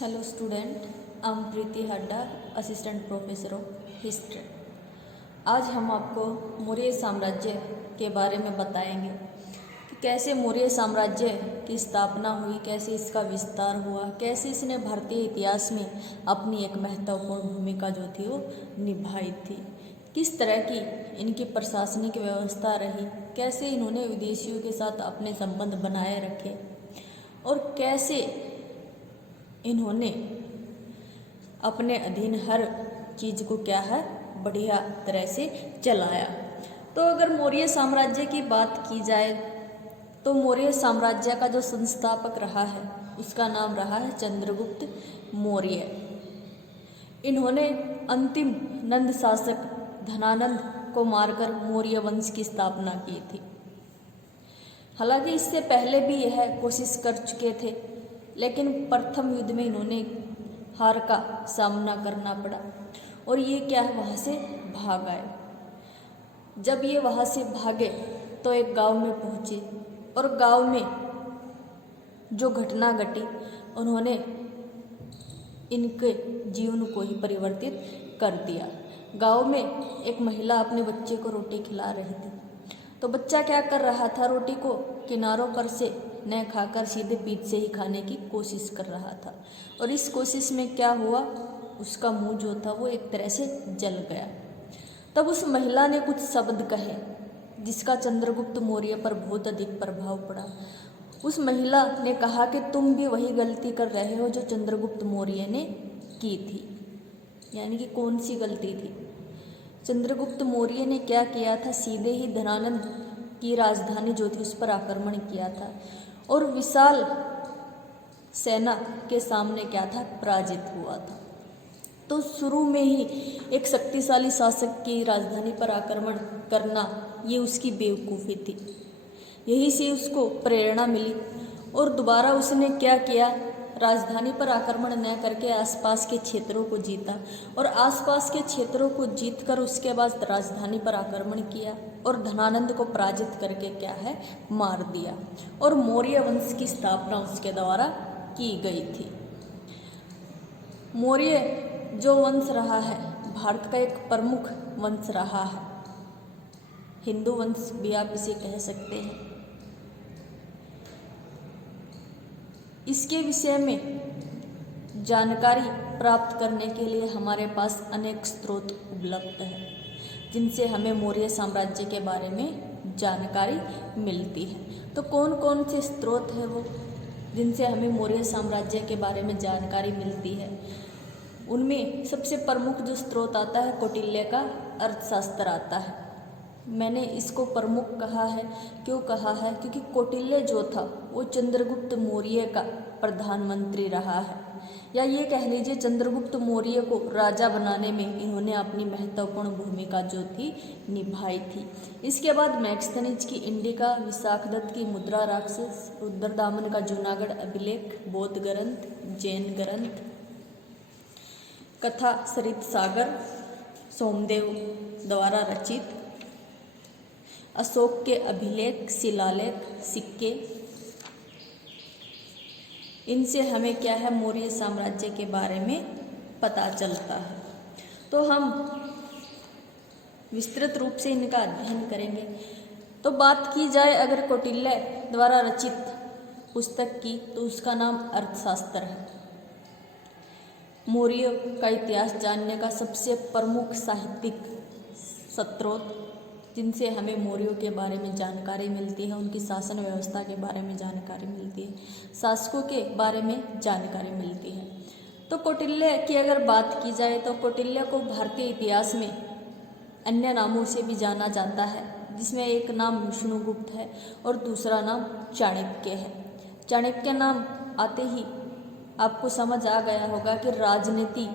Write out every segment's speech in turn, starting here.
Hello student, I'm Preeti Hadda, assistant professor of history. आज हम आपको मौर्य साम्राज्य के बारे में बताएंगे कि कैसे मौर्य साम्राज्य की स्थापना हुई, कैसे इसका विस्तार हुआ, कैसे इसने भारतीय इतिहास में अपनी एक महत्वपूर्ण भूमिका जो थी वो निभाई थी, किस तरह की इनकी प्रशासनिक व्यवस्था रही, कैसे इन्होंने विदेशियों के साथ अपने संबंध बनाए रखे और कैसे इन्होंने अपने अधीन हर चीज़ को क्या है बढ़िया तरह से चलाया। तो अगर मौर्य साम्राज्य की बात की जाए तो मौर्य साम्राज्य का जो संस्थापक रहा है उसका नाम रहा है चंद्रगुप्त मौर्य। इन्होंने अंतिम नंद शासक धनानंद को मारकर मौर्य वंश की स्थापना की थी। हालांकि इससे पहले भी यह कोशिश कर चुके थे, लेकिन प्रथम युद्ध में इन्होंने हार का सामना करना पड़ा और ये क्या है वहाँ से भाग आए। जब ये वहाँ से भागे तो एक गांव में पहुँचे और गांव में जो घटना घटी उन्होंने इनके जीवन को ही परिवर्तित कर दिया। गांव में एक महिला अपने बच्चे को रोटी खिला रही थी, तो बच्चा क्या कर रहा था, रोटी को किनारों पर से न खाकर सीधे बीच से ही खाने की कोशिश कर रहा था और इस कोशिश में क्या हुआ, उसका मुंह जो था वो एक तरह से जल गया। तब उस महिला ने कुछ शब्द कहे जिसका चंद्रगुप्त मौर्य पर बहुत अधिक प्रभाव पड़ा। उस महिला ने कहा कि तुम भी वही गलती कर रहे हो जो चंद्रगुप्त मौर्य ने की थी। यानी कि कौन सी गलती थी? चंद्रगुप्त मौर्य ने क्या किया था, सीधे ही धनानंद की राजधानी जो थी उस पर आक्रमण किया था और विशाल सेना के सामने क्या था, पराजित हुआ था। तो शुरू में ही एक शक्तिशाली शासक की राजधानी पर आक्रमण करना ये उसकी बेवकूफ़ी थी। यही से उसको प्रेरणा मिली और दोबारा उसने क्या किया, राजधानी पर आक्रमण न करके आसपास के क्षेत्रों को जीता और आसपास के क्षेत्रों को जीतकर उसके बाद राजधानी पर आक्रमण किया और धनानंद को पराजित करके क्या है मार दिया और मौर्य वंश की स्थापना उसके द्वारा की गई थी। मौर्य जो वंश रहा है भारत का एक प्रमुख वंश रहा है, हिंदू वंश भी आप इसे कह सकते हैं। इसके विषय में जानकारी प्राप्त करने के लिए हमारे पास अनेक स्रोत उपलब्ध हैं जिनसे हमें मौर्य साम्राज्य के बारे में जानकारी मिलती है। तो कौन कौन से स्रोत हैं वो जिनसे हमें मौर्य साम्राज्य के बारे में जानकारी मिलती है? उनमें सबसे प्रमुख जो स्रोत आता है कौटिल्य का अर्थशास्त्र आता है। मैंने इसको प्रमुख कहा है, क्यों कहा है? क्योंकि कौटिल्य जो था वो चंद्रगुप्त मौर्य का प्रधानमंत्री रहा है, या ये कह लीजिए चंद्रगुप्त मौर्य को राजा बनाने में इन्होंने अपनी महत्वपूर्ण भूमिका जो थी निभाई थी। इसके बाद मैक्सथनीज की इंडिका, विशाखदत्त की मुद्रा राक्षस, रुद्रदामन का जूनागढ़ अभिलेख, बौद्ध ग्रंथ, जैन ग्रंथ, कथा सरित सागर सोमदेव द्वारा रचित, अशोक के अभिलेख, शिलालेख, सिक्के, इनसे हमें क्या है मौर्य साम्राज्य के बारे में पता चलता है। तो हम विस्तृत रूप से इनका अध्ययन करेंगे। तो बात की जाए अगर कौटिल्य द्वारा रचित पुस्तक की तो उसका नाम अर्थशास्त्र है। मौर्य का इतिहास जानने का सबसे प्रमुख साहित्यिक स्रोत जिनसे हमें मौर्यों के बारे में जानकारी मिलती है, उनकी शासन व्यवस्था के बारे में जानकारी मिलती है, शासकों के बारे में जानकारी मिलती है। तो कौटिल्य की अगर बात की जाए तो कौटिल्य को भारतीय इतिहास में अन्य नामों से भी जाना जाता है, जिसमें एक नाम विष्णुगुप्त है और दूसरा नाम चाणक्य है। चाणक्य नाम आते ही आपको समझ आ गया होगा कि राजनीति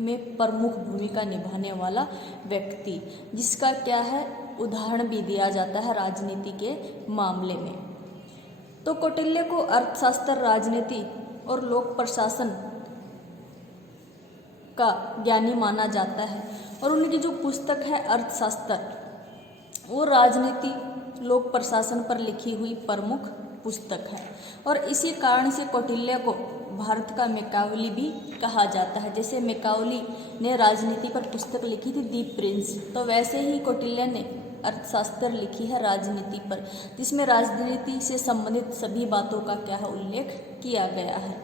में प्रमुख भूमिका निभाने वाला व्यक्ति, जिसका क्या है उदाहरण भी दिया जाता है राजनीति के मामले में। तो कौटिल्य को अर्थशास्त्र, राजनीति और लोक प्रशासन का ज्ञानी माना जाता है और उनकी जो पुस्तक है अर्थशास्त्र वो राजनीति, लोक प्रशासन पर लिखी हुई प्रमुख पुस्तक है और इसी कारण से कौटिल्य को भारत का मैकावली भी कहा जाता है। जैसे मैकावली ने राजनीति पर पुस्तक लिखी थी दी प्रिंस, तो वैसे ही कौटिल्य ने अर्थशास्त्र लिखी है राजनीति पर, जिसमें राजनीति से संबंधित सभी बातों का क्या है उल्लेख किया गया है।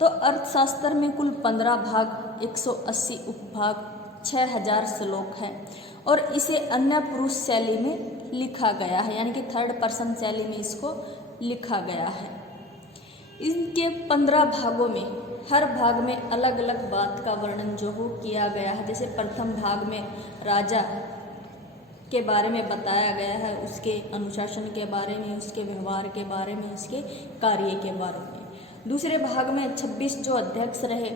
तो अर्थशास्त्र में कुल 15 भाग, 180 उपभाग, 6000 श्लोक हैं और इसे अन्य पुरुष शैली में लिखा गया है, यानी कि थर्ड पर्सन शैली में इसको लिखा गया है। इनके 15 भागों में हर भाग में अलग अलग बात का वर्णन जो हो किया गया है। जैसे प्रथम भाग में राजा के बारे में बताया गया है, उसके अनुशासन के बारे में, उसके व्यवहार के बारे में, उसके कार्य के बारे में। दूसरे भाग में 26 जो अध्यक्ष रहे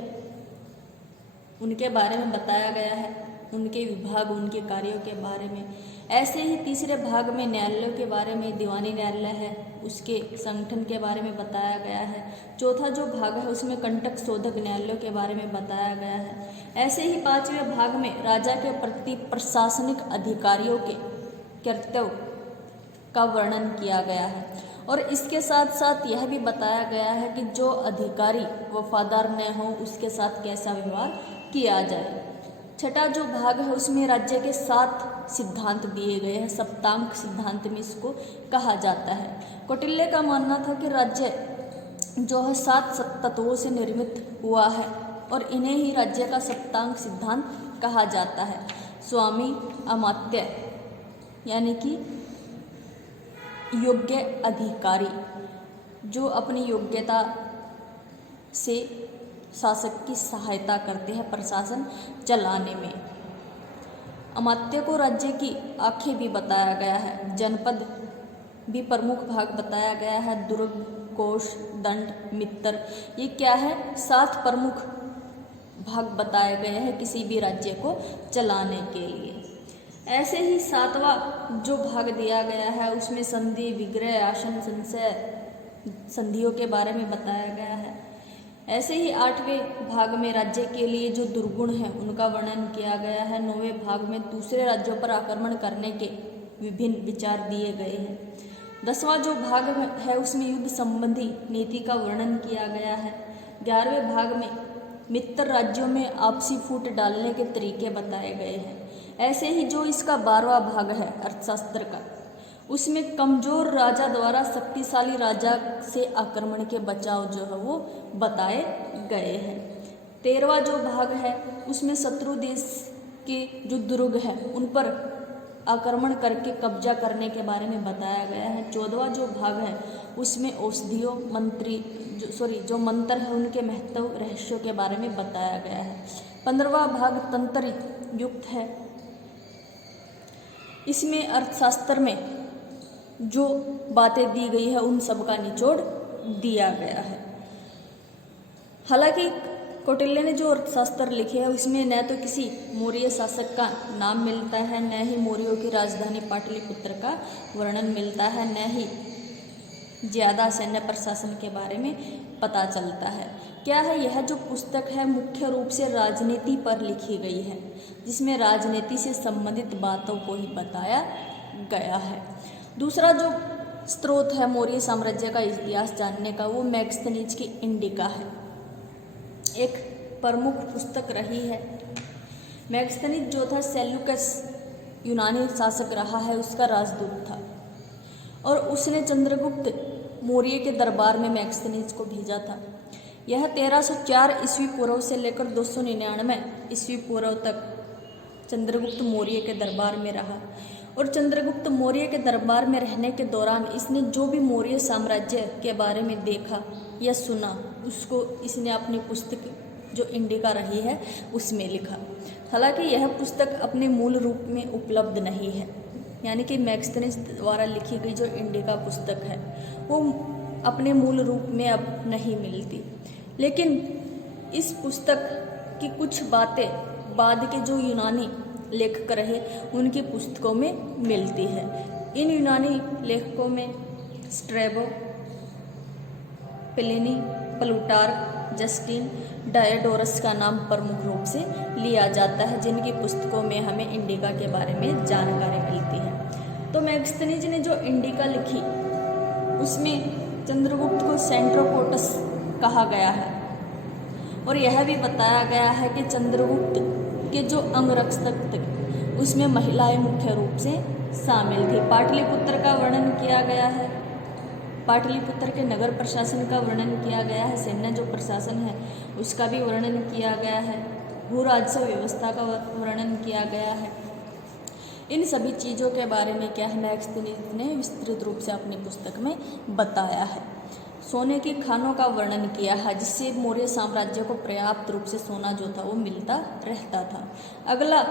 उनके बारे में बताया गया है, उनके विभाग, उनके कार्यों के बारे में। ऐसे ही तीसरे भाग में न्यायालयों के बारे में, दीवानी न्यायालय है उसके संगठन के बारे में बताया गया है। चौथा जो भाग है उसमें कंटक शोधक न्यायालयों के बारे में बताया गया है। ऐसे ही पांचवें भाग में राजा के प्रति प्रशासनिक अधिकारियों के कर्तव्य का वर्णन किया गया है और इसके साथ साथ यह भी बताया गया है कि जो अधिकारी वफादार न हो उसके साथ कैसा व्यवहार किया जाए। छठा जो भाग है उसमें राज्य के 7 सिद्धांत दिए गए हैं, सप्तांक सिद्धांत में इसको कहा जाता है। कौटिल्य का मानना था कि राज्य जो है 7 तत्वों से निर्मित हुआ है और इन्हें ही राज्य का सप्तांक सिद्धांत कहा जाता है। स्वामी अमात्य यानी कि योग्य अधिकारी जो अपनी योग्यता से शासक की सहायता करते हैं प्रशासन चलाने में। अमात्य को राज्य की आंखें भी बताया गया है। जनपद भी प्रमुख भाग बताया गया है। दुर्ग, कोष, दंड, मित्र, ये क्या है 7 प्रमुख भाग बताए गए हैं किसी भी राज्य को चलाने के लिए। ऐसे ही 7वां जो भाग दिया गया है उसमें संधि, विग्रह, आसन, संशय, संधियों के बारे में बताया गया है। ऐसे ही 8वें भाग में राज्य के लिए जो दुर्गुण हैं उनका वर्णन किया गया है। 9वें भाग में दूसरे राज्यों पर आक्रमण करने के विभिन्न विचार दिए गए हैं। 10वां जो भाग है उसमें युद्ध संबंधी नीति का वर्णन किया गया है। 11वें भाग में मित्र राज्यों में आपसी फूट डालने के तरीके बताए गए हैं। ऐसे ही जो इसका 12वां भाग है अर्थशास्त्र का, उसमें कमजोर राजा द्वारा शक्तिशाली राजा से आक्रमण के बचाव जो है वो बताए गए हैं। 13वां जो भाग है उसमें शत्रु देश के जो दुर्ग हैं उन पर आक्रमण करके कब्जा करने के बारे में बताया गया है। 14वां जो भाग है उसमें औषधियों, जो मंत्र है उनके महत्व, रहस्यों के बारे में बताया गया है। 15वां भाग तंत्र युक्त है। इसमें अर्थशास्त्र में जो बातें दी गई है उन सब का निचोड़ दिया गया है। हालांकि कौटिल्य ने जो अर्थशास्त्र लिखे है उसमें न तो किसी मौर्य शासक का नाम मिलता है, न ही मौर्यों की राजधानी पाटलिपुत्र का वर्णन मिलता है, न ही ज़्यादा सैन्य प्रशासन के बारे में पता चलता है। क्या है, यह जो पुस्तक है मुख्य रूप से राजनीति पर लिखी गई है, जिसमें राजनीति से संबंधित बातों को ही बताया गया है। दूसरा जो स्रोत है मौर्य साम्राज्य का इतिहास जानने का, वो मैगस्थनीज की इंडिका है, एक प्रमुख पुस्तक रही है। मैगस्थनीज जो था सेल्यूकस यूनानी शासक रहा है, उसका राजदूत था और उसने चंद्रगुप्त मौर्य के दरबार में मैगस्थनीज को भेजा था। यह 1304 ईस्वी पूर्व से लेकर 299 ईस्वी पूर्व तक चंद्रगुप्त मौर्य के दरबार में रहा और चंद्रगुप्त मौर्य के दरबार में रहने के दौरान इसने जो भी मौर्य साम्राज्य के बारे में देखा या सुना उसको इसने अपनी पुस्तक जो इंडिका रही है उसमें लिखा। हालांकि यह पुस्तक अपने मूल रूप में उपलब्ध नहीं है, यानी कि मैगस्थनीज द्वारा लिखी गई जो इंडिका पुस्तक है वो अपने मूल रूप में अब नहीं मिलती, लेकिन इस पुस्तक की कुछ बातें बाद के जो यूनानी लेखक रहे उनकी पुस्तकों में मिलती है। इन यूनानी लेखकों में स्ट्रैबो, प्लिनी, प्लूटार्क, जस्टिन, डायोडोरस का नाम प्रमुख रूप से लिया जाता है, जिनकी पुस्तकों में हमें इंडिका के बारे में जानकारी मिलती है। तो मैगस्थनीज ने जो इंडिका लिखी उसमें चंद्रगुप्त को सेंट्रोपोटस कहा गया है और यह भी बताया गया है कि चंद्रगुप्त के जो अंगरक्षक थे उसमें महिलाएं मुख्य रूप से शामिल थी। पाटलिपुत्र का वर्णन किया गया है, पाटलिपुत्र के नगर प्रशासन का वर्णन किया गया है, सैन्य जो प्रशासन है उसका भी वर्णन किया गया है, भू राजस्व व्यवस्था का वर्णन किया गया है। इन सभी चीज़ों के बारे में क्या है मैक्सवेल ने विस्तृत रूप से अपनी पुस्तक में बताया है। सोने की खानों का वर्णन किया है जिससे मौर्य साम्राज्य को पर्याप्त रूप से सोना जो था वो मिलता रहता था। अगला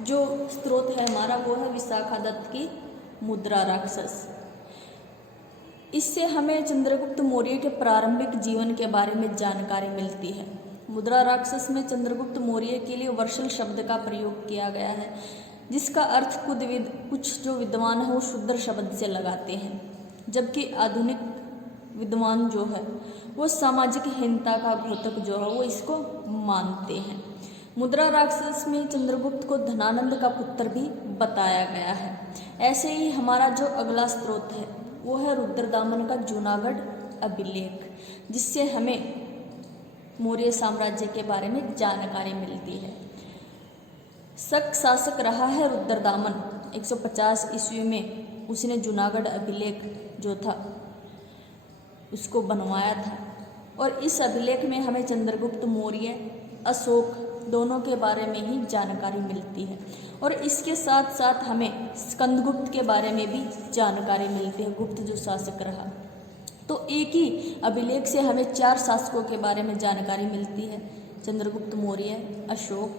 जो स्रोत है हमारा वो है विशाखादत्त की मुद्रा राक्षस। इससे हमें चंद्रगुप्त मौर्य के प्रारंभिक जीवन के बारे में जानकारी मिलती है। मुद्रा राक्षस में चंद्रगुप्त मौर्य के लिए वर्षल शब्द का प्रयोग किया गया है जिसका अर्थ कुछ जो विद्वान है वो शूद्र शब्द से लगाते हैं, जबकि आधुनिक विद्वान जो है वो सामाजिक हीनता का घोतक जो है वो इसको मानते हैं। मुद्रा राक्षस में चंद्रगुप्त को धनानंद का पुत्र भी बताया गया है। ऐसे ही हमारा जो अगला स्रोत है वो है रुद्रदामन का जूनागढ़ अभिलेख, जिससे हमें मौर्य साम्राज्य के बारे में जानकारी मिलती है। शक शासक रहा है रुद्रदामन। 150 ईस्वी में उसने जूनागढ़ अभिलेख जो था उसको बनवाया था और इस अभिलेख में हमें चंद्रगुप्त मौर्य, अशोक दोनों के बारे में ही जानकारी मिलती है और इसके साथ साथ हमें स्कंदगुप्त के बारे में भी जानकारी मिलती है, गुप्त जो शासक रहा। तो एक ही अभिलेख से हमें 4 शासकों के बारे में जानकारी मिलती है, चंद्रगुप्त मौर्य, अशोक,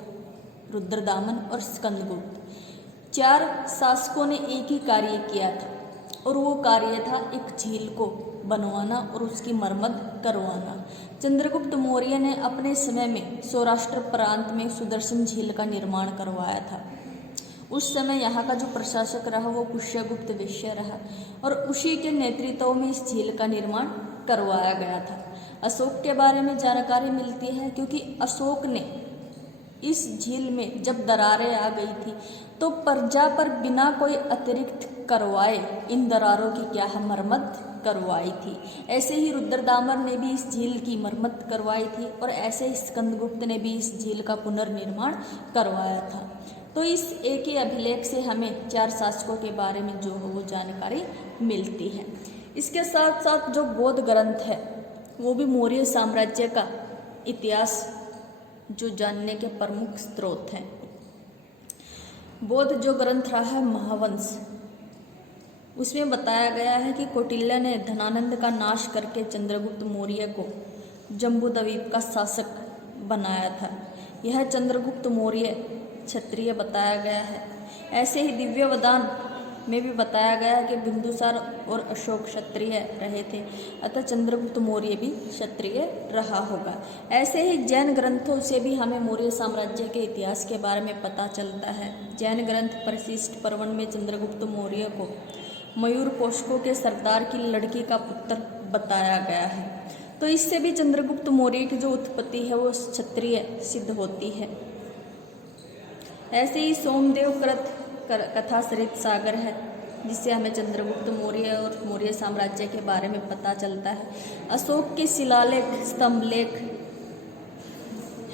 रुद्रदामन और स्कंदगुप्त। 4 शासकों ने एक ही कार्य किया था और वो कार्य था एक झील को बनवाना और उसकी मरम्मत करवाना। चंद्रगुप्त मौर्य ने अपने समय में सौराष्ट्र प्रांत में सुदर्शन झील का निर्माण करवाया था। उस समय यहाँ का जो प्रशासक रहा वो पुष्यगुप्त वैश्य रहा और उसी के नेतृत्व में इस झील का निर्माण करवाया गया था। अशोक के बारे में जानकारी मिलती है क्योंकि अशोक ने इस झील में जब दरारें आ गई थी तो प्रजा पर बिना कोई अतिरिक्त करवाए इन दरारों की क्या है मरम्मत करवाई थी। ऐसे ही रुद्रदामन ने भी इस झील की मरम्मत करवाई थी और ऐसे ही स्कंदगुप्त ने भी इस झील का पुनर्निर्माण करवाया था। तो इस एक ही अभिलेख से हमें 4 शासकों के बारे में जो है वो जानकारी मिलती है। इसके साथ साथ जो बौद्ध ग्रंथ है वो भी मौर्य साम्राज्य का इतिहास जो जानने के प्रमुख स्रोत हैं। बौद्ध जो ग्रंथ रहा है महावंश, उसमें बताया गया है कि कौटिल्य ने धनानंद का नाश करके चंद्रगुप्त मौर्य को जम्बूद्वीप का शासक बनाया था। यह चंद्रगुप्त मौर्य क्षत्रिय बताया गया है। ऐसे ही दिव्यवदान में भी बताया गया है कि बिंदुसार और अशोक क्षत्रिय रहे थे, अतः चंद्रगुप्त मौर्य भी क्षत्रिय रहा होगा। ऐसे ही जैन ग्रंथों से भी हमें मौर्य साम्राज्य के इतिहास के बारे में पता चलता है। जैन ग्रंथ परिशिष्ट पर्वन में चंद्रगुप्त मौर्य को मयूर पोषकों के सरदार की लड़की का पुत्र बताया गया है। तो इससे भी चंद्रगुप्त मौर्य की जो उत्पत्ति है वो क्षत्रिय सिद्ध होती है। ऐसे ही सोमदेव कृत कथा सरित सागर है जिससे हमें चंद्रगुप्त मौर्य और मौर्य साम्राज्य के बारे में पता चलता है। अशोक के शिलालेख, स्तंभलेख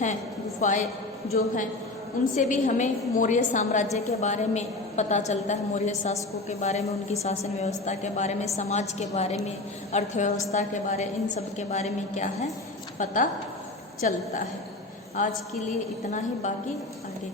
हैं, गुफाएं जो हैं उनसे भी हमें मौर्य साम्राज्य के बारे में पता चलता है। मौर्य शासकों के बारे में, उनकी शासन व्यवस्था के बारे में, समाज के बारे में, अर्थव्यवस्था के बारे में, इन सब के बारे में क्या है पता चलता है। आज के लिए इतना ही, बाकी आगे